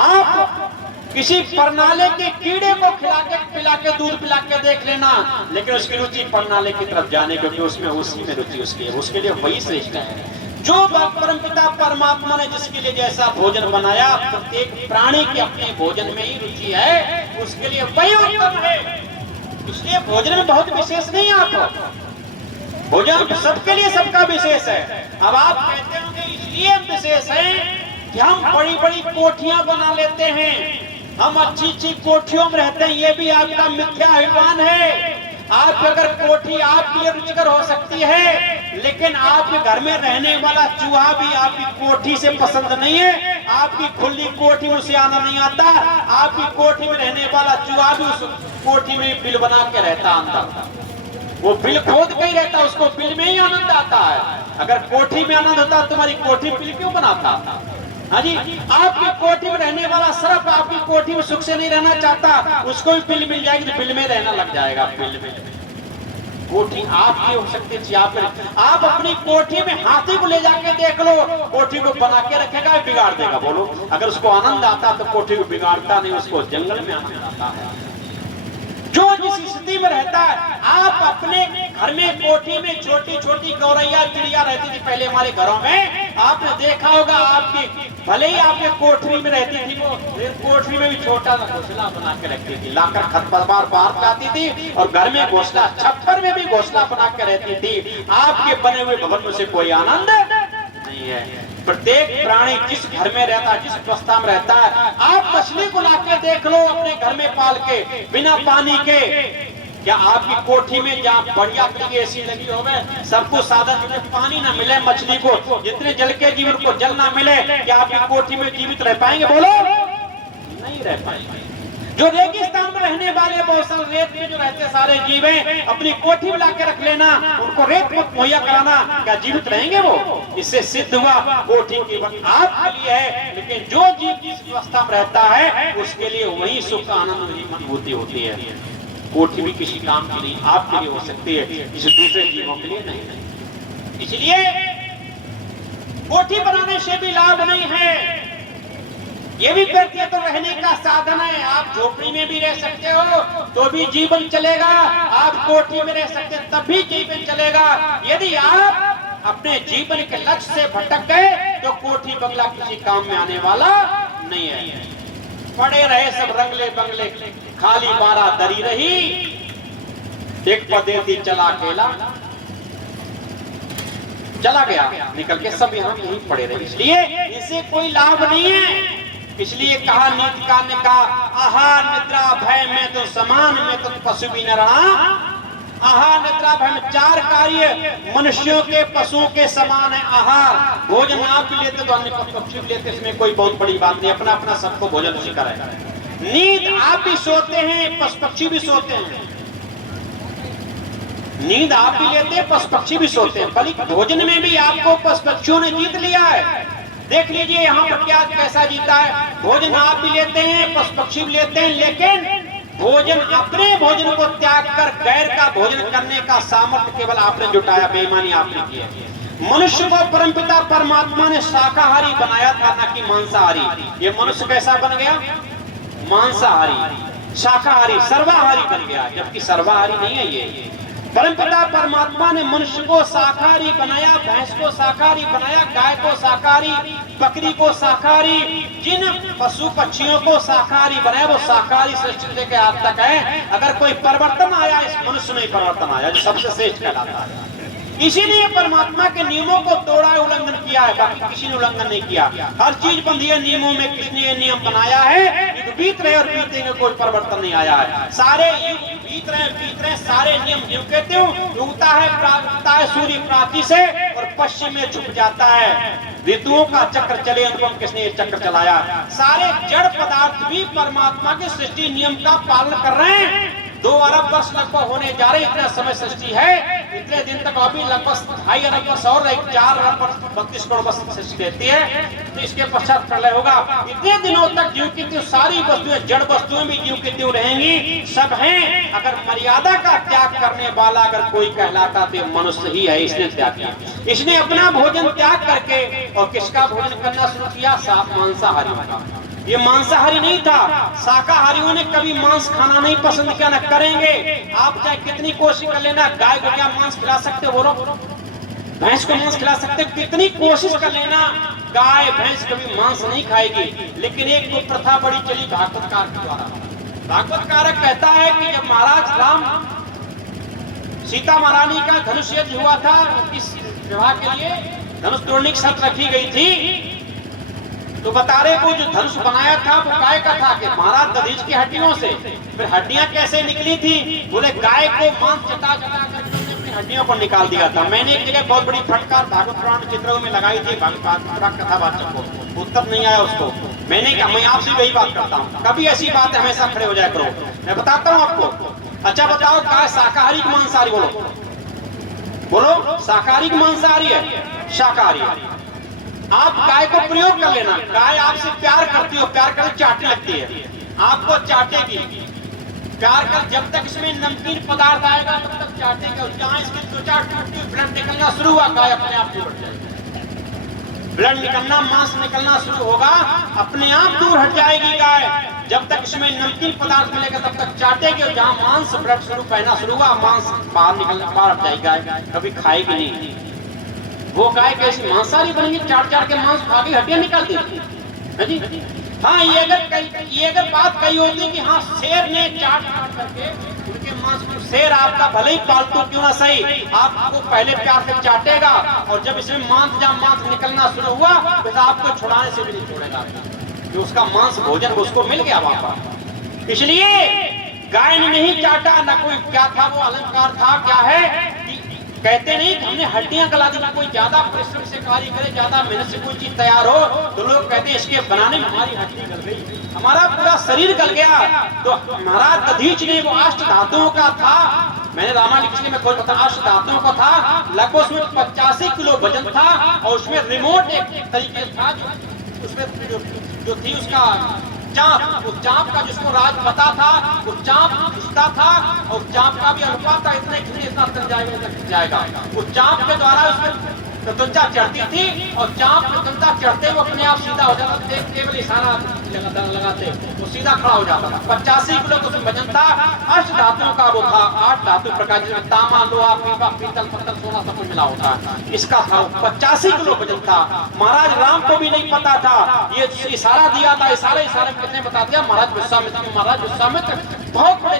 आप किसी परनाले के कीड़े को पिला के दूध पिला के देख लेना, लेकिन उसकी रुचि परनाले की तरफ जाने, क्योंकि उसमें उसी में रुचि उसकी है, उसके लिए वही श्रेष्ठ है। जो परमपिता परमात्मा ने जिसके लिए जैसा भोजन बनाया, प्रत्येक प्राणी के अपने भोजन में ही रुचि है, उसके लिए वही उत्तम है। इसलिए भोजन में बहुत विशेष नहीं, आपको भोजन सबके लिए सबका विशेष है। अब आप कहते होंगे इसलिए विशेष है कि हम बड़ी बड़ी कोठियां बना लेते हैं, हम अच्छी अच्छी कोठियों में रहते हैं, ये भी आपका मिथ्या अभिमान है। आप अगर कोठी आपके लिए रुचिकर हो सकती है, लेकिन आपके घर में रहने वाला चूहा भी आपकी कोठी से पसंद नहीं है। आपकी खुली कोठी में उसे आना नहीं आता, आपकी कोठी में रहने वाला चूहा भी उस कोठी में बिल बना के रहता अंदर, वो बिल खोद के ही रहता, उसको बिल में ही आनंद आता है। अगर कोठी में आनंद होता तुम्हारी कोठी बिल क्यों बनाता? हाँ जी, आपकी कोठी में रहने वाला सर्प आपकी कोठी में सुख से नहीं रहना चाहता, उसको भी बिल मिल जाएगी तो बिल में रहना लग जाएगा। बिल में कोठी आपकी हो सकती थी, आप अपनी कोठी में हाथी को ले जाके देख लो, कोठी को बना के रखेगा बिगाड़ देगा। बोलो, अगर उसको आनंद आता तो कोठी को बिगाड़ता नहीं, उसको जंगल में आनंद आता है। जो जिस स्थिति में रहता है, आप अपने घर में कोठी में छोटी छोटी गौरैया चिड़िया रहती थी पहले हमारे घरों में, आपने देखा होगा। आपकी भले ही आपके कोठरी में रहती थी, वो कोठरी में भी छोटा सा घोंसला बना के रखती थी, लाकर खरपतवार बाहर लाती थी और घर में घोंसला, छप्पर में भी घोंसला बना के रहती थी। आपके बने हुए भवन में से कोई आनंद नहीं है। प्रत्येक प्राणी जिस घर में रहता है, जिस अवस्था में रहता है, आप मछली को लाके देख लो अपने घर में पाल के बिना पानी के, क्या आपकी कोठी में जहाँ बढ़िया एसी लगी होवे, सबको साधन में पानी ना मिले, मछली को जितने जल के जीवन को जल ना मिले, क्या आपकी कोठी में जीवित रह पाएंगे? बोलो, नहीं रह पाएंगे। जो रेगिस्तान में रहने वाले बहुत सारे रेत में जो रहते सारे जीव हैं, अपनी कोठी में लाके रख लेना, उनको रेत मत मुहैया कराना, क्या जीवित रहेंगे वो? इससे सिद्ध हुआ कोठी केवल आपके लिए है, लेकिन जो जीव जिस अवस्था में रहता है उसके लिए वही सुख आनंद अनुभूति होती है। कोठी भी किसी काम की नहीं, आपके लिए हो सकती है, किसी दूसरे जीवों के लिए नहीं। इसलिए कोठी बनाने से भी लाभ नहीं है, ये भी व्यक्तिगत रहने का साधन है। आप झोपड़ी में भी रह सकते हो तो भी जीवन चलेगा, आप कोठी में रह सकते हैं तब भी जीवन चलेगा। यदि आप अपने जीवन के लक्ष्य से भटक गए तो कोठी बंगला किसी काम में आने वाला नहीं है। पड़े रहे सब रंगले बंगले, खाली बारा दरी रही, एक पदेती चला अकेला, चला गया निकल के, सब यहाँ यहीं पड़े रहे। इसलिए इसे कोई लाभ नहीं है। इसलिए कहा नीति का ने कहा, आहार निद्रा भय में तो समान में तो पशु भी न रहा। आहार निद्रा भय में चार कार्य मनुष्यों के पशुओं के समान है। आहार, भोजन आप भी लेते तो अन्य पक्षी भी लेते, इसमें कोई बहुत बड़ी बात नहीं, अपना अपना सबको भोजन उसी का है। नींद आप भी सोते हैं, पशु पक्षी भी सोते हैं, नींद आप भी लेते हैं, पशु पक्षी भी सोते हैं, बल्कि भोजन में भी आपको पशु पक्षियों ने जीत लिया है। देख लीजिए यहाँ पर क्या कैसा जीता है। भोजन आप भी लेते हैं, पशु पक्षी भी लेते हैं, लेकिन भोजन, अपने भोजन को त्याग कर गैर का भोजन करने का सामर्थ्य केवल आपने जुटाया, बेईमानी आपने की है। मनुष्य को परमपिता परमात्मा ने शाकाहारी बनाया था, ना कि मांसाहारी। ये मनुष्य कैसा बन गया? मांसाहारी, शाकाहारी, सर्वाहारी बन गया, जबकि सर्वाहारी नहीं है ये। परमपिता परमात्मा ने मनुष्य को शाकाहारी बनाया, भैंस को शाकाहारी बनाया, गाय को शाकाहारी, बकरी को शाकाहारी, जिन पशु पक्षियों को शाकाहारी बनाया वो शाकाहारी सृष्टि के आज तक है। अगर कोई परिवर्तन आया, इस मनुष्य में परिवर्तन आया जो सबसे श्रेष्ठ कहलाता है। इसीलिए परमात्मा के नियमों को तोड़ा, उल्लंघन किया है, बाकी किसी ने उल्लंघन नहीं किया। हर चीज बंधी है नियमों में, किसने ये नियम बनाया है? युग बीत रहे और बीतेंगे, कोई परिवर्तन नहीं आया है। सारे युग बीत रहे, सारे नियम युग कहते हो, उगता है प्राप्ता है सूर्य प्राची से और पश्चिम में छुप जाता है। ऋतुओं का चक्र चले, अनुपम किसने ये चक्र चलाया? सारे जड़ पदार्थ भी परमात्मा के सृष्टि नियम का पालन कर रहे हैं। 2 अरब वर्ष लगभग होने जा रहे, इतना समय सृष्टि है, इतने दिन तक अभी लगभग 2.5 अरब वर्ष और 4 अरब 32 करोड़ वर्ष सृष्टि रहती है, तो इसके पश्चात प्रलय होगा। इतने दिनों तक जीव की त्यों सारी वस्तुएं, जड़ वस्तुएं भी जीव की त्यों रहेंगी, सब हैं। अगर मर्यादा का त्याग करने वाला अगर कोई कहलाता तो मनुष्य ही है, इसने त्याग किया। इसने अपना भोजन त्याग करके और किसका भोजन करना शुरू किया? साफ मांसाहारी का। ये मांसाहारी नहीं था। शाकाहारियों ने कभी मांस खाना नहीं पसंद किया, न करेंगे। आप चाहे कितनी कोशिश कर लेना, गाय को क्या मांस खिला सकते हो? बोलो, भैंस को मांस खिला सकते हो? कितनी कोशिश कर लेना, गाय भैंस कभी मांस नहीं खाएगी। लेकिन एक तो प्रथा बड़ी चली भागवतकार के द्वारा। भागवतकार कहता है कि जब महाराज राम सीता महारानी का धनुष युद्ध हुआ था, इस विवाह के लिए धनुष तोड़ने की शर्त रखी गई थी, तो बता रहे वो जो धनुष बनाया था वो गाय का था कि महाराज दधीच की हड्डियों से। फिर हड्डियां कैसे निकली थी? बोले गाय को मांस चटा चटा कर अपनी हड्डियों को निकाल दिया था। मैंने एक जगह बहुत बड़ी फटकार भागवत पुराण चित्रों में लगाई थी कथावाचक को, उत्तर नहीं आया उसको। मैंने कहा मैं आपसे वही बात करता हूँ, कभी ऐसी बात हमेशा खड़े हो जाया करो। मैं बताता हूँ आपको। अच्छा बताओ, गाय शाकाहारी की मांसाहारी? बोलो बोलो, शाकाहारी की मांसाहारी है? शाकाहारी है। आप गाय को प्रयोग कर लेना, गाय आपसे प्यार करती हो, प्यार कर चाटने लगती है, आपको चाटेगी। प्यार कर जब तक इसमें नमकीन पदार्थ आएगा तब तक चाटेगा। जहां इसकी त्वचा टूटती, ब्लड निकलना शुरू हुआ, गाय अपने आप दूर हट जाएगी। ब्लड निकलना, मांस निकलना शुरू होगा, अपने आप दूर हट जाएगी गाय। जब तक इसमें नमकीन पदार्थ मिलेगा तब तक चाटेगी, और जहां मांस ब्लड शुरू पहना शुरू हुआ, मांस बाहर निकलना, बाहर हट जाएगी गाय, कभी खाएगी नहीं। वो गाय कैसी मांसाहारी बनेगी? चाट चाट के मांस खा के हड्डियां निकाल देती है जी। हाँ, ये अगर बात कही होती कि हाँ शेर ने चाट चाट करके उनके मांस को, शेर आपका भले ही पालतू क्यों ना सही, आपको पहले प्यार से चाटेगा, और जब इसमें मांस निकलना शुरू हुआ तो आपको छुड़ाने से भी नहीं छोड़ेगा, कि उसका मांस भोजन उसको मिल गया वहां। इसलिए गाय ने नहीं चाटा, न कोई क्या था वो अलंकार था, क्या है, कहते नहीं कि हमने हड्डियां गला दी। कोई ज्यादा परिश्रम से कार्य करे, ज्यादा मेहनत से कोई चीज तैयार हो, तो लोग कहते हैं इसके बनाने में हमारी हड्डी गल गई, हमारा पूरा शरीर गल गया। तो महाराज दधीच ने, वो अष्ट धातुओं का था, मैंने रामायण लिखने में खोज पता, अष्ट धातुओं का था, लगभग उसमें 85 किलो वजन था, और उसमें रिमोट एक तरीके था, उसमें जो थी उसका चाप, उस चाप का जिसको राज पता था, वो चाप खिंचता था, और चाप का भी अनुपात था, इतना जाएगा। वो चाप के द्वारा उसमें त्वचा चढ़ती थी, और चाप में त्वचा चढ़ते वो अपने आप सीधा हो जाता था, केवल इशारा लगाते वो सीधा खड़ा हो जाता था। 85 किलो तो उसमें वजन था। अष्ट धातुओं का वो था, 8 धातु प्रकार, जिसमें तांबा, लोहा, पीपा, पीतल, पत्थर, सोना सब कुछ मिला होता है। इसका था 85 किलो वजन था। महाराज राम को भी नहीं पता था, ये इशारा दिया था, इशारे में कितने बता दिया? महाराज विश्वामित्र बहुत बड़े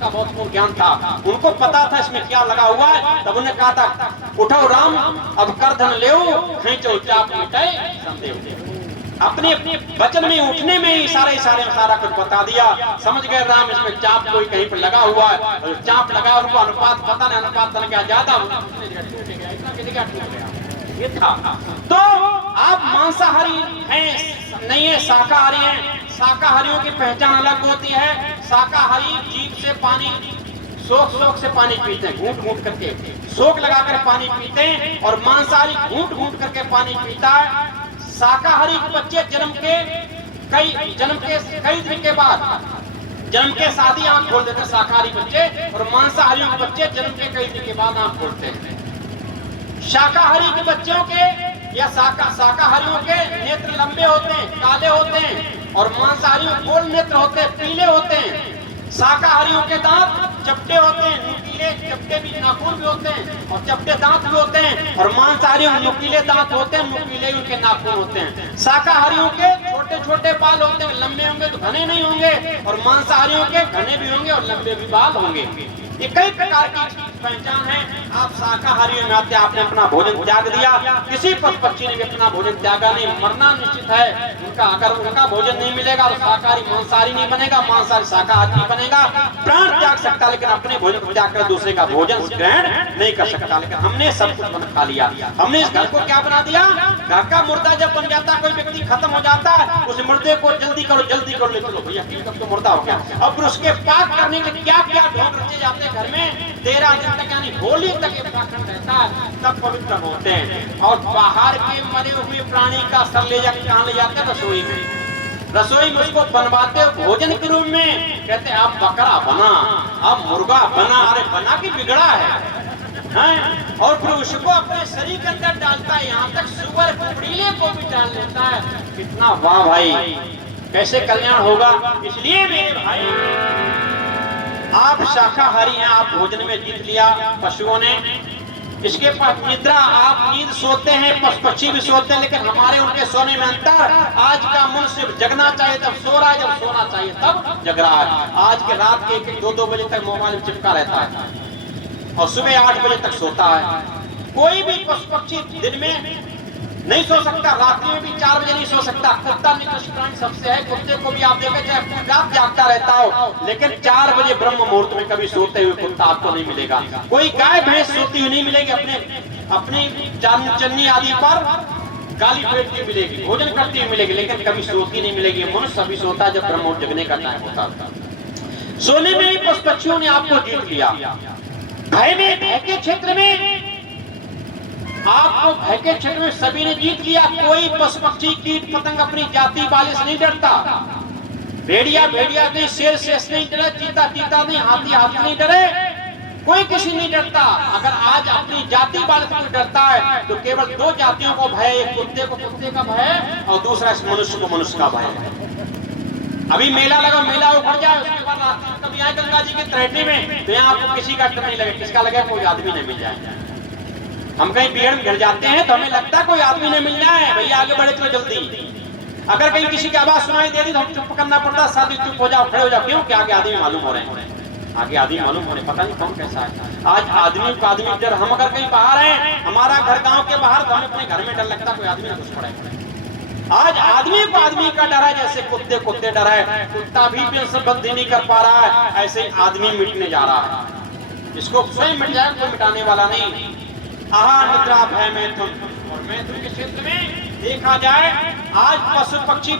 का बहुत ज्ञान था, उनको पता था इसमें क्या लगा हुआ है। तब उन्हें कहा था, उठो राम अब कर धन ले, खींचो चाप मिटाए संदेह। अपने वचन में उठने में इशारे में सारा कुछ बता दिया। समझ गए राम, इसमें चाप कोई कहीं पर लगा हुआ है, चाप लगा, उनको अनुपात पता नहीं, अनुपात तन क्या ज्यादा ये था। तो आप मांसाहारी हैं नहीं है, शाकाहारी हैं। शाकाहारियों की पहचान अलग होती है। शाकाहारी जीभ से पानी, सोख से पानी पीते हैं, घूंट करके सोख लगाकर पानी पीते हैं, और मांसाहारी घूंट करके पानी पीता है। शाकाहारी बच्चे जन्म के कई दिन के बाद, जन्म के साथ ही आंख खोल देते हैं शाकाहारी बच्चे, और मांसाहारी बच्चे जन्म के कई दिन के बाद आंख खोलते हैं। शाकाहारी के बच्चों के या शाकाहारियों के नेत्र लंबे होते हैं, काले होते हैं, और मांसाहारियों गोल नेत्र होते हैं, पीले होते हैं। शाकाहारियों के दांत चपटे होते हैं, नुकीले चपटे भी, नाखून भी होते हैं, और चपटे दांत भी होते हैं। और मांसाहारियों में नुकीले दांत होते हैं, नुकीले उनके नाखून होते हैं। शाकाहारियों के छोटे छोटे बाल होते हैं, लंबे होंगे तो घने नहीं होंगे, और मांसाहारियों के घने भी होंगे और लंबे भी बाल होंगे। ये कई प्रकार की पहचान है। आप शाकाहारियों में आते, आपने अपना भोजन त्याग दिया, किसी पशु पक्षी ने भी अपना भोजन त्यागा नहीं, मरना निश्चित है उनका। अगर उनका भोजन नहीं मिलेगा तो शाकाहारी मांसाहारी नहीं बनेगा, मांसाहारी शाकाहारी नहीं बनेगा। प्राण त्याग सकता लेकिन अपने भोजन को त्याग कर दूसरे का भोजन ग्रहण नहीं कर सकता। लेकिन हमने सब कुछ बना खा लिया, हमने इस घर को क्या बना दिया? घर का मुर्दा जब बन जाता, कोई व्यक्ति खत्म हो जाता है, उस मुर्दे को जल्दी करो ले चलो भैया, कब तो मुर्दा हो गया। अब उसके पाक करने के क्या क्या ढोंग रचे जाते घर में, 13 दिन तक यानी होली तक ये पाखंड रहता है, तब पवित्र होते हैं। और बाहर के मरे हुए प्राणी का सर ले जाकर कहाँ ले जाते हैं? रसोई में। रसोई में उसको बनवाते हो भोजन के रूप में, कहते हैं आप बकरा बना, आप मुर्गा बना। अरे बना के बिगड़ा है, हैं, और फिर उसको अपने शरीर के अंदर डालता है, यहाँ तक सुअर कुड़ीले को भी डाल लेता है। कितना वाह भाई, कैसे कल्याण होगा। इसलिए मेरे भाई, आप शाकाहारी हैं, आप भोजन में जीत लिया पशुओं ने। इसके पास निद्रा, आप नींद सोते हैं, पशु पक्षी भी सोते हैं, लेकिन हमारे उनके सोने में अंतर। आज का मनुष्य जगना चाहिए तब सो रहा है, जब सोना चाहिए तब जग रहा है। आज के रात के 1-2 बजे तक मोबाइल में चिपका रहता है और सुबह 8 बजे तक सोता है। कोई भी पशु पक्षी दिन में नहीं सो सकता, रात्रि में भी 4 बजे नहीं सो सकता। कुत्ता निकृष्ट प्राणी सबसे है। कुत्ते को भी आप देखें, चाहे पूरी रात जागता रहता हो, लेकिन 4 बजे ब्रह्म मुहूर्त में कभी सोते हुए कुत्ता आपको नहीं मिलेगा। कोई गाय भैंस सोती हुई नहीं मिलेगी, अपनी चन्नी आदि पर गाली पेट की मिलेगी, भोजन करती हुई मिलेगी, लेकिन कभी सोती नहीं मिलेगी। मनुष्य अभी सोता है जब ब्रह्म मुहूर्त जगने का टाइम होता है। सोने में ही पशु पक्षियों ने आपको जीत लिया। भय में, भय के क्षेत्र में आपको, भय के क्षेत्र में सभी ने जीत लिया। कोई पशु पक्षी कीट पतंग अपनी जाति वाले से नहीं डरता। भेड़िया भेड़िया नहीं, शेर शेष नहीं डरे, चीता चीता नहीं, हाथी हाथी नहीं डरे, कोई किसी नहीं डरता। अगर आज अपनी जाति वाले से कोई डरता है तो केवल 2 जातियों को भय, एक कुत्ते को कुत्ते का भय और दूसरा इस मनुष्य को मनुष्य का भय। अभी मेला लगा, मेला उखड़ जाए, उसके बाद रात कभी आए गंगा जी की तलहटी में तो यहाँ आपको किसी का डर नहीं लगे। किसका लगे? कोई आदमी नहीं मिल जाए। हम कहीं भीड़ में घिर जाते हैं तो हमें लगता है कोई आदमी ने मिलना है, भैया आगे बढ़े चलो जल्दी। अगर कहीं किसी की आवाज सुनाई दे रही तो हम चुप करना पड़ता, साथ ही चुप हो जाओ, खड़े हो जाओ। क्यों? कि आगे आदमी मालूम हो रहे हैं, आगे आदमी मालूम हो रहे, पता नहीं कौन कैसा है। आज आदमी को आदमी डर। हम अगर कहीं बाहर हैं, हमारा घर गांव के बाहर, तो हमें अपने घर में डर लगता कोई आदमी ना घुस पड़े। आज आदमी को आदमी का डर है, जैसे कुत्ते कुत्ते डर है। कुत्ता भी संबंधी नहीं कर पा रहा है, ऐसे आदमी मिटने जा रहा है। इसको स्वयं मिट जाए, कोई मिटाने वाला नहीं। आहार निद्रा भय मैथुन, और मैथुन के क्षेत्र में देखा जाए आज पशु पक्षी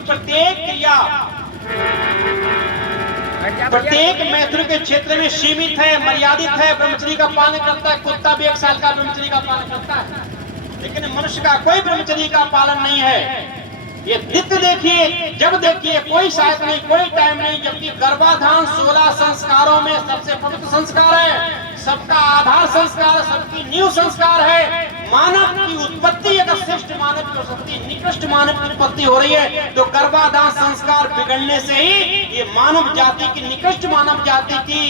प्रत्येक मैथुन के क्षेत्र में सीमित है, मर्यादित है, ब्रह्मचर्य का पालन करता है। कुत्ता भी 1 साल का ब्रह्मचर्य का पालन करता है, लेकिन मनुष्य का कोई ब्रह्मचर्य का पालन नहीं है। ये नित्य देखिए, जब देखिए, कोई शायद नहीं, कोई टाइम नहीं। जबकि गर्भाधान 16 संस्कारों में सबसे पवित्र संस्कार है, सबका आधार संस्कार, सबकी नींव संस्कार है। मानव की उत्पत्ति, अगर श्रेष्ठ मानव की हो सकती, निकृष्ट मानव की उत्पत्ति हो रही है तो गर्भाधान संस्कार बिगड़ने से ही ये मानव जाति की, निकृष्ट मानव जाति की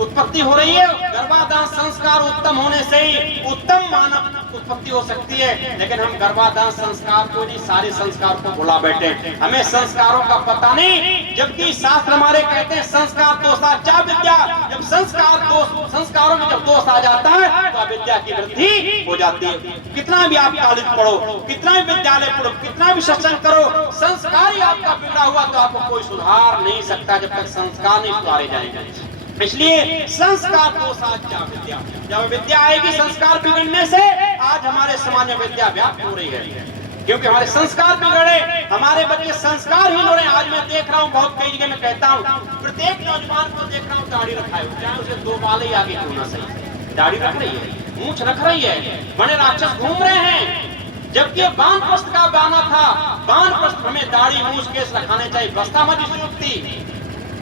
उत्पत्ति हो रही है। गर्भाधान संस्कार उत्तम होने से ही उत्तम मानव उत्पत्ति हो सकती है। लेकिन हम गर्भाधान संस्कार को नहीं, सारे संस्कार को भुला बैठे। हमें संस्कारों का पता नहीं, जबकि शास्त्र हमारे कहते हैं संस्कार दोषा चा विद्या। जब संस्कारों में जब दोष आ जाता है तो अविद्या की वृद्धि हो जाती है। कितना भी आप कॉलेज पढ़ो, कितना भी विद्यालय पढ़ो, कितना भी सत्संग करो, संस्कार ही आपका बिगड़ा हुआ तो आपको कोई सुधार नहीं सकता जब तक संस्कार नहीं सुधारे जाएंगे। इसलिए संस्कार दोषाचा विद्या, जब विद्या आएगी संस्कार बिगड़ने से, आज हमारे समाज में विद्या व्याप्त हो रही है क्योंकि हमारे संस्कार बिगड़े, हमारे बच्चे संस्कारहीन हो रहे हैं। आज मैं देख रहा हूँ, बहुत कई जगह मैं कहता हूँ, प्रत्येक नौजवान को देख रहा हूँ दाढ़ी रखा है, चाहे उसे 2 बाल ही आगे क्यों ना सही, दाढ़ी रख रही है, मूंछ रख रही है, बड़े राक्षस घूम रहे हैं। जबकि वानप्रस्थ का गाना था, वानप्रस्थ हमें दाढ़ी मूंछ केस रखाने चाहिए, बस्ता मत युक्ति।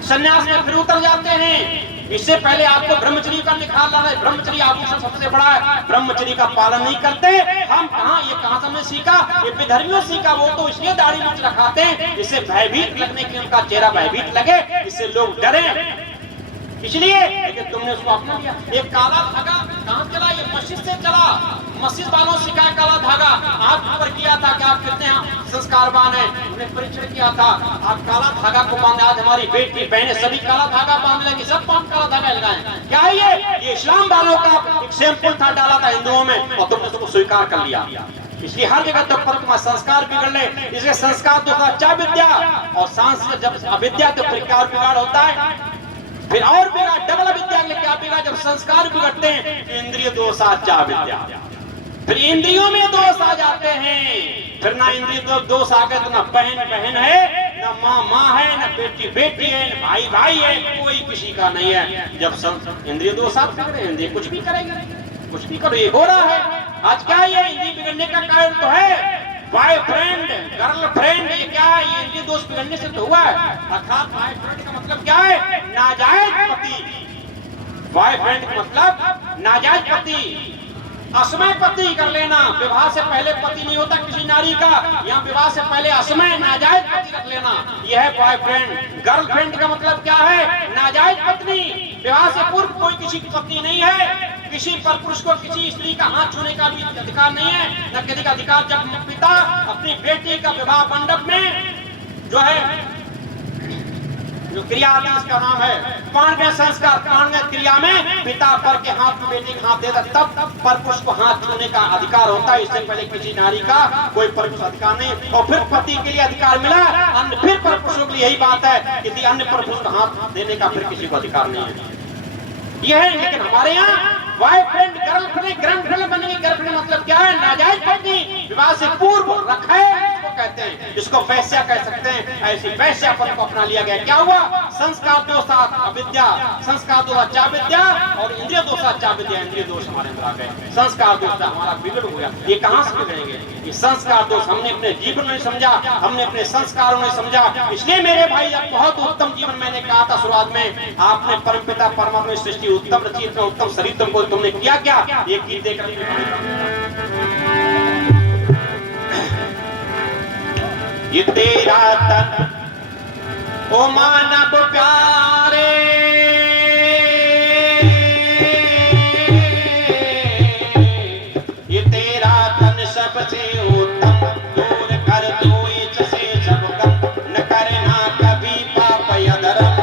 संन्यास में फिर उतर जाते हैं। इससे पहले आपको ब्रह्मचर्य का निखार लाना है। ब्रह्मचर्य आभूषण सबसे बड़ा है, ब्रह्मचर्य का पालन नहीं करते। हम कहाँ, ये कहाँ से हमने सीखा? ये विधर्मियों सीखा। वो तो इसलिए दाढ़ी मूंछ रखाते हैं, इससे भयभीत लगने की, उनका चेहरा भयभीत लगे, इससे लोग डरे, इसलिए। लेकिन तुमने उसको अपना लिया। एक काला धागा कहाँ चला? ये मस्जिद से चला, मस्जिद वालों सिखाया काला धागा। आप ऊपर किया था कि आप कितने संस्कारवान हैं, उन्हें परीक्षण किया था, आप काला धागा को बांधे। आज हमारी बेटी बहनें सभी काला धागा बांध लेंगी, सब काला धागा लगाए। क्या है ये इस्लाम वालों का एक सैंपल था, डाला था हिंदुओं में, और तुमने उसको स्वीकार कर लिया। इसलिए हर जगह तक तुम्हारा संस्कार बिगड़ने, इसलिए संस्कार तो अच्छा विद्या, और सांस्कृतिक जब अविद्या तो प्रकार बिगाड़ होता है। फिर और बिगाड़, डबल विद्या लेके आप बिगाड़। जब संस्कार बिगड़ते हैं, इंद्रिय दोषाचा विद्या, फिर इंद्रियों में दोष आ जाते हैं। फिर ना इंद्रिय दोष आ गए तो ना बहन बहन है, ना माँ माँ है, ना बेटी बेटी है, ना भाई भाई है, कोई किसी का नहीं है। जब इंद्रिय दोष आप बिगड़े, इंद्रिय कुछ भी करेंगे, कुछ भी करो, ये हो रहा है। आज क्या ये इंद्रिय बिगड़ने का कारण तो है बॉयफ्रेंड, गर्लफ्रेंड, ये क्या है? ये इंद्रिय दोष बिगड़ने से तो हुआ है। अर्थात बॉयफ्रेंड का मतलब क्या है? नाजायज पति, बॉयफ्रेंड मतलब नाजायज पति, असमय पति कर लेना। विवाह से पहले पति नहीं होता किसी नारी का, यहाँ विवाह से पहले असमय नाजायज पति रख लेना, यह है बॉयफ्रेंड। गर्लफ्रेंड का मतलब क्या है? नाजायज पत्नी। विवाह से पूर्व कोई किसी की पत्नी नहीं है, किसी पर पुरुष को किसी स्त्री का हाथ छूने का भी अधिकार नहीं है, न किसी का अधिकार। जब पिता अपनी बेटी का विवाह मंडप में जो है जो क्रिया आदि इसका नाम है पाणिग्रह संस्कार, पाणिग्रह क्रिया में पिता पर के हाथ में बेटी का हाथ देता, तब पर पुरुष को हाथ छूने का अधिकार होता है। इससे पहले किसी नारी का कोई पर पुरुष अधिकार नहीं। और फिर पति के लिए अधिकार मिला, अन्य फिर पर पुरुषों के लिए यही बात है, किसी अन्य पर पुरुष को हाथ देने का फिर किसी को अधिकार नहीं है। यह है, लेकिन हमारे यहाँ बॉयफ्रेंड गर्लफ्रेंड, गर्लफ्रेंड बनेगी। गर्लफ्रेंड मतलब क्या है? नाजायज पत्नी, विवाह से पूर्व रखे इसको कहते हैं, इसको वैश्या कह सकते हैं। ऐसी वैश्यापन को अपना लिया गया। क्या हुआ? संस्कार दोषात् अविद्या, संस्कार दोषात् चाविद्या और इंद्रिय दोषात् चाविद्या। इंद्रिय दोष हमारे अंदर आ गए, संस्कार दोष हमारा बिगड़ हो गया। ये कहां से बिगड़ेंगे? ये संस्कार दोष हमने अपने जीवन में समझा, हमने अपने संस्कारों में समझा। इसलिए मेरे भाई, अब बहुत उत्तम जीवन मैंने कहा था शुरुआत्म में, आपने परमपिता परमात्मा की सृष्टि उत्तम रची, उत्तम शरीर तुमको तुमने किया क्या? ये गीत देकर ये तेरा तन ओ मानव प्यारे, ये तेरा तन सबसे उत्तम, दूर कर दो इच से सब गम, न करना कभी पाप अधर्म।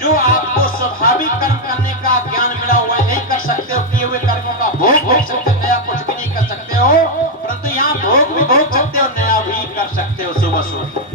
जो आपको स्वाभाविक कर्म करने का ज्ञान मिला हुआ नहीं कर सकते हो, किए हुए कर्मों का भोग कर सकते हो, नया कुछ भी नहीं कर सकते हो, परंतु यहाँ भोग भी भोग सकते हो, नया भी कर सकते हो। सुबह सुबह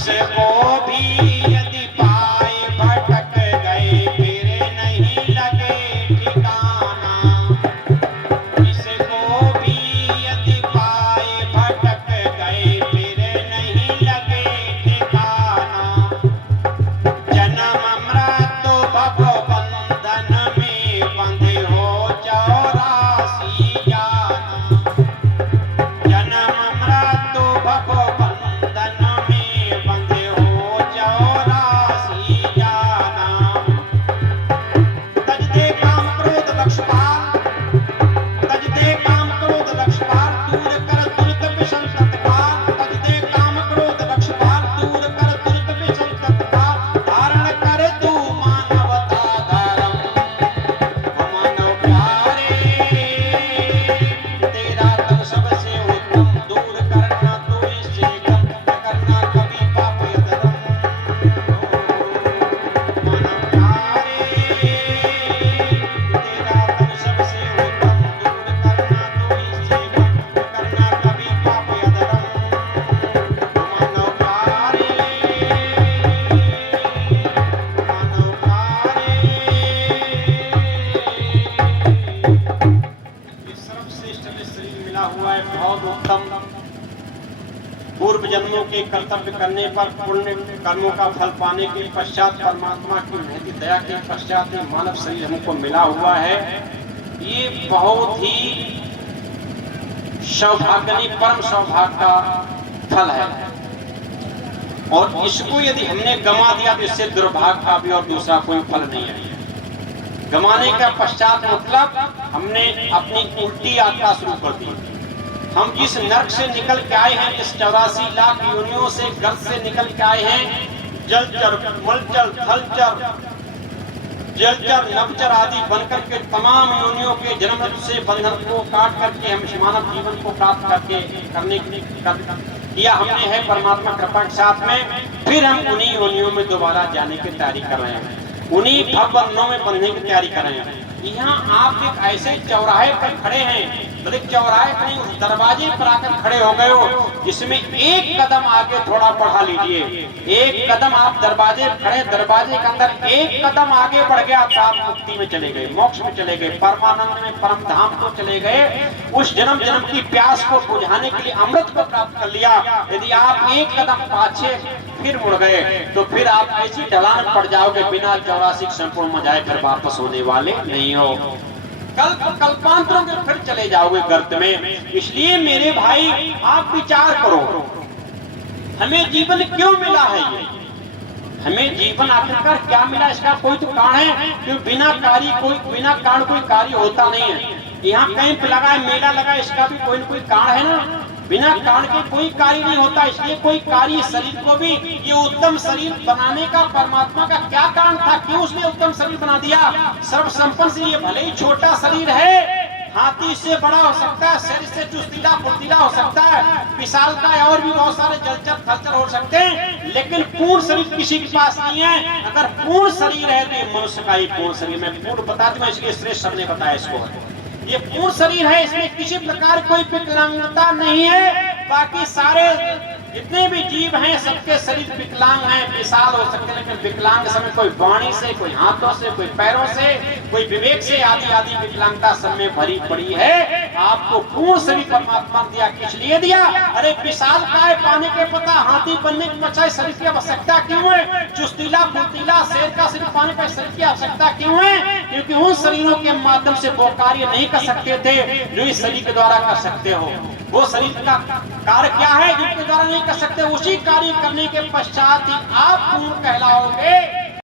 इसको भी यदि पाए भटक गए फिर नहीं लगे ठिकाना। इसको भी यदि पाए भटक गए फिर नहीं लगे ठिकाना। जन्म मृत्यु भव बंधन में बंधे हो 84 जाना। जन्म मृत्यु भव बंधन में बंधे हो 84 जाना। तजते काम क्रोध लक्ष्यपाल, तजते काम क्रोध लक्ष्यपाल, दूर कर दुरित विषम तत्काल। तजते काम क्रोध लक्ष्यपाल, दूर कर दुरित विषम तत्काल। धारण कर तू मानवता धर्म, मानव प्यारे। तेरा तन सबसे उत्तम, दूर करना तो इससे कम, न करना कभी पाप यदरम। मानव प्यारे, तेरा तन सबसे उत्तम, दूर करना तो इससे कम, न करना कभी पाप यदरम। मानव प्यारे, मानव प्यारे। ये सर्वश्रेष्ठ में शरीर मिला हुआ है, बहुत उत्तम। पूर्व जन्मों के कर्तव्य करने पर पुण्य कर्मों का फल पाने के पश्चात परमात्मा की महती दया के पश्चात ये मानव शरीर हमको मिला हुआ है। ये बहुत ही सौभाग्य, परम सौभाग्य का फल है। और इसको यदि हमने गंवा दिया तो इससे दुर्भाग्य का भी और दूसरा कोई फल नहीं है। गंवाने का पश्चात मतलब हमने अपनी उल्टी यात्रा शुरू कर दी। हम जिस नर्क से निकल के आए हैं, जिस 84 लाख योनियों से गर्भ से निकल के आए हैं, जलचर, मलचर, थलचर, जलचर, नभचर आदि बनकर के तमाम योनियों के जन्म से बंधन को काट करके हम इस मानव जीवन को प्राप्त करके करने के लिए किया हमने है परमात्मा कृपा के साथ में। फिर हम उन्हीं योनियों में दोबारा जाने की तैयारी कर रहे हैं, उन्हीं भव बंधनों में बंधने की तैयारी कर रहे हैं। यहाँ आप एक ऐसे चौराहे पर खड़े हैं, मतलब चौराहे पर नहीं, उस दरवाजे पर आकर खड़े हो गए हो जिसमें एक कदम आगे थोड़ा बढ़ा लीजिए। एक कदम आप दरवाजे पर खड़े, दरवाजे के अंदर एक कदम आगे बढ़ गया तो आप मुक्ति में चले गए, मोक्ष में चले गए, परमानंद में, परम धाम को चले गए। उस जन्म जन्म की प्यास को बुझाने के लिए अमृत को प्राप्त कर लिया। यदि आप एक कदम पाछे फिर मुड़ गए तो फिर आप ऐसी ढलान पड़ जाओगे, बिना 84 संपूर्ण मजाए कर वापस होने वाले नहीं हो। कल्पांतरों के फिर चले जाओगे गर्त में। इसलिए मेरे भाई आप विचार करो, हमें जीवन क्यों मिला है? ये हमें जीवन आखिरकार क्या मिला? इसका कोई तो कारण है, क्योंकि बिना कारण कोई कार्य होता नहीं है। यहाँ कैंप लगा है, मेला लगा, इसका भी कोई न कोई कारण है ना। बिना कारण के कोई कार्य नहीं होता। इसलिए कोई कार्य शरीर को भी, ये उत्तम शरीर बनाने का परमात्मा का क्या कारण था? क्यों उसने उत्तम शरीर बना दिया? सर्व संपन्न से ये भले ही छोटा शरीर है, हाथी से बड़ा हो सकता है, शरीर से चुस्तीला फुर्तीला हो सकता है, विशाल का और भी बहुत सारे जलचर थलचर हो सकते हैं, लेकिन पूर्ण शरीर किसी के पास नहीं है। अगर पूर्ण शरीर है तो ये मनुष्य का ही पूर्ण शरीर। मैं पूर्ण बता दूं, इसलिए श्रेष्ठ सबने बताया इसको। ये पूर्ण शरीर है, इसमें किसी प्रकार कोई विकलांगता नहीं है। बाकी सारे जितने भी जीव हैं सबके शरीर विकलांग हैं, विशाल हो सकते हैं, लेकिन विकलांग समय कोई वाणी से, कोई हाथों से, कोई पैरों से, कोई विवेक से, आदि आदि विकलांगता सब में भरी पड़ी है। आपको पूर्ण शरीर परमात्मा दिया, किस लिए दिया? अरे विशाल काय पाने के पता, हाथी बनने की बचाए शरीर की आवश्यकता क्यों है? चुस्तीला फुर्तीला शेर का शरीर पाने पर शरीर की आवश्यकता क्यों है? क्योंकि उन शरीरों के माध्यम से वो कार्य नहीं कर सकते थे जो इस शरीर के द्वारा कर सकते हो। वो शरीर का कार्य क्या है जिसके द्वारा नहीं कर सकते? उसी कार्य करने के पश्चात ही आप पूर्ण कहलाओगे।